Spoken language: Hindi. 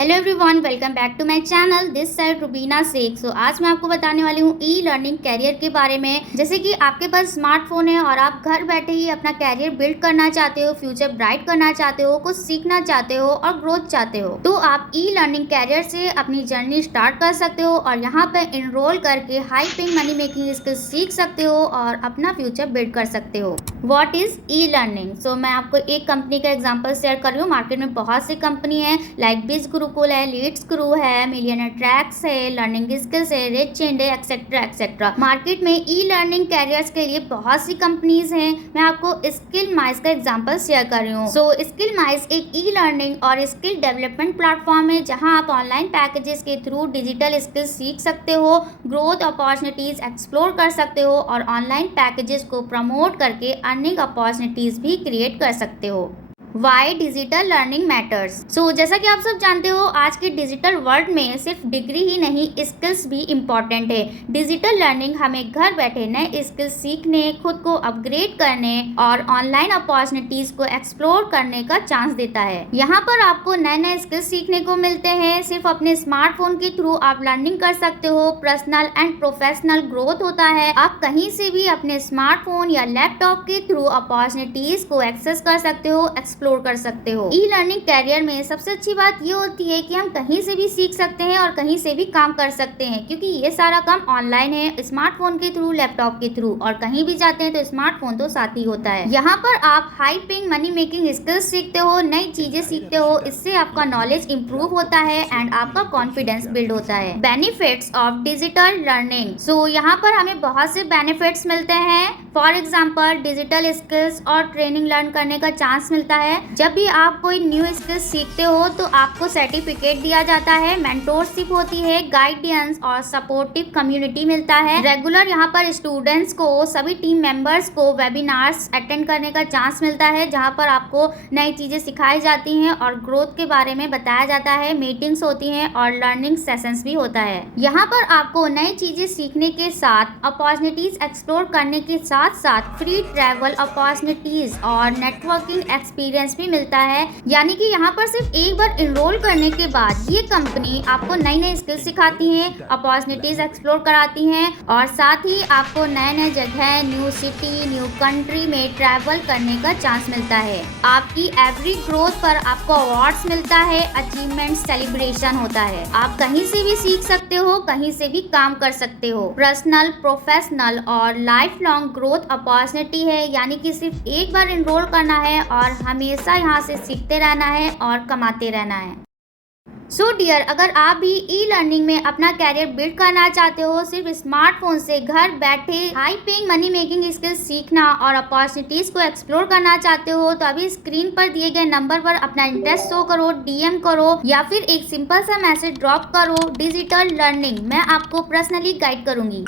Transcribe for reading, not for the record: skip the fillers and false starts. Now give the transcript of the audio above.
Hello everyone, welcome back to my channel. This side Rubina Shaikh. So आज मैं आपको बताने वाली हूँ ई लर्निंग कैरियर के बारे में। जैसे कि आपके पास स्मार्टफोन है और आप घर बैठे ही अपना कैरियर बिल्ड करना चाहते हो, फ्यूचर ब्राइट करना चाहते हो, कुछ सीखना चाहते हो और ग्रोथ चाहते हो, तो आप ई लर्निंग कैरियर से अपनी जर्नी स्टार्ट कर सकते हो और यहाँ पे इनरोल करके high paying money making skills सीख सकते हो और अपना फ्यूचर बिल्ड कर सकते हो। What is e learning? So मैं आपको एक कंपनी का एग्जांपल शेयर कर रही हूँ। मार्केट में बहुत सी कंपनी है, लाइक बिज गुरुकुल है, लीड्स गुरु है, मिलियनर ट्रैक्स है, लर्निंग स्किल्स है, रिच एंड है, एक्सेट्रा एक्सेट्रा। मार्केट में ई लर्निंग कैरियर्स के लिए बहुत सी कंपनीज हैं। मैं आपको स्किल माइज का एग्जांपल शेयर कर रही हूँ। सो स्किल माइज एक ई लर्निंग और स्किल डेवलपमेंट प्लेटफॉर्म है जहाँ आप ऑनलाइन पैकेजेस के थ्रू डिजिटल स्किल्स सीख सकते हो, ग्रोथ अपॉर्चुनिटीज एक्सप्लोर कर सकते हो और ऑनलाइन पैकेजेस को प्रमोट करके अर्निंग अपॉर्चुनिटीज भी क्रिएट कर सकते हो। Why digital learning matters? So जैसा कि आप सब जानते हो, आज के डिजिटल वर्ल्ड में सिर्फ डिग्री ही नहीं, स्किल्स भी इम्पॉर्टेंट है। डिजिटल लर्निंग हमें घर बैठे नए स्किल्स सीखने, खुद को अपग्रेड करने और ऑनलाइन अपॉर्चुनिटीज को एक्सप्लोर करने का चांस देता है। यहाँ पर आपको नए नए स्किल्स सीखने को मिलते हैं। सिर्फ अपने स्मार्टफोन के थ्रू आप लर्निंग कर सकते हो। पर्सनल एंड प्रोफेशनल ग्रोथ होता है। आप कहीं से भी अपने स्मार्टफोन या लैपटॉप के थ्रू अपॉर्चुनिटीज को एक्सेस कर सकते हो, एक्सप्लोर कर सकते हो। ई लर्निंग कैरियर में सबसे अच्छी बात ये होती है कि हम कहीं से भी सीख सकते हैं और कहीं से भी काम कर सकते हैं, क्योंकि ये सारा काम ऑनलाइन है, स्मार्टफोन के थ्रू, लैपटॉप के थ्रू, और कहीं भी जाते हैं तो स्मार्टफोन तो साथ ही होता है। यहाँ पर आप high paying money making skills सीखते हो, नई चीजें सीखते हो। इससे आपका नॉलेज इंप्रूव होता है एंड आपका कॉन्फिडेंस बिल्ड होता है। Benefits of digital learning? So यहाँ पर हमें बहुत से बेनिफिट्स मिलते हैं। फॉर एग्जाम्पल, डिजिटल स्किल्स और ट्रेनिंग लर्न करने का चांस मिलता है। जब भी आप कोई न्यू स्किल्स सीखते हो तो आपको सर्टिफिकेट दिया जाता है, मेंटोरशिप होती है, गाइडेंस और सपोर्टिव कम्युनिटी मिलता है। रेगुलर यहाँ पर स्टूडेंट्स को, सभी टीम मेंबर्स को वेबिनार्स अटेंड करने का चांस मिलता है, जहाँ पर आपको नई चीजें सिखाई जाती हैं और ग्रोथ के बारे में बताया जाता है। मीटिंग्स होती हैं और लर्निंग सेशंस भी होता है। यहाँ पर आपको नई चीजें सीखने के साथ अपॉर्चुनिटीज एक्सप्लोर करने के साथ साथ फ्री ट्रैवल अपॉर्चुनिटीज और नेटवर्किंग एक्सपीरियंस भी मिलता है। यानी कि यहाँ पर सिर्फ एक बार इनरोल करने के बाद ये कंपनी आपको नई नई स्किल्स सिखाती हैं, अपॉर्चुनिटीज एक्सप्लोर कराती हैं और साथ ही आपको नए नए जगह, न्यू सिटी, न्यू कंट्री में ट्रैवल करने का चांस मिलता है। आपकी एवरी ग्रोथ पर आपको अवार्ड्स मिलता है, अचीवमेंट सेलिब्रेशन होता है। आप कहीं से भी सीख सकते हो, कहीं से भी काम कर सकते हो। पर्सनल, प्रोफेशनल और लाइफ लॉन्ग ग्रोथ अपॉर्चुनिटी है, यानी कि सिर्फ एक बार इनरोल करना है और हमेशा यहाँ से सीखते रहना है और कमाते रहना है। सो डियर, अगर आप भी ई लर्निंग में अपना कैरियर बिल्ड करना चाहते हो, सिर्फ स्मार्टफोन से घर बैठे high paying money making skills सीखना और अपॉर्चुनिटीज को एक्सप्लोर करना चाहते हो, तो अभी स्क्रीन पर दिए गए नंबर पर अपना इंटरेस्ट शो करो, डीएम करो या फिर एक सिंपल सा मैसेज ड्रॉप करो। डिजिटल लर्निंग मैं आपको पर्सनली गाइड करूंगी।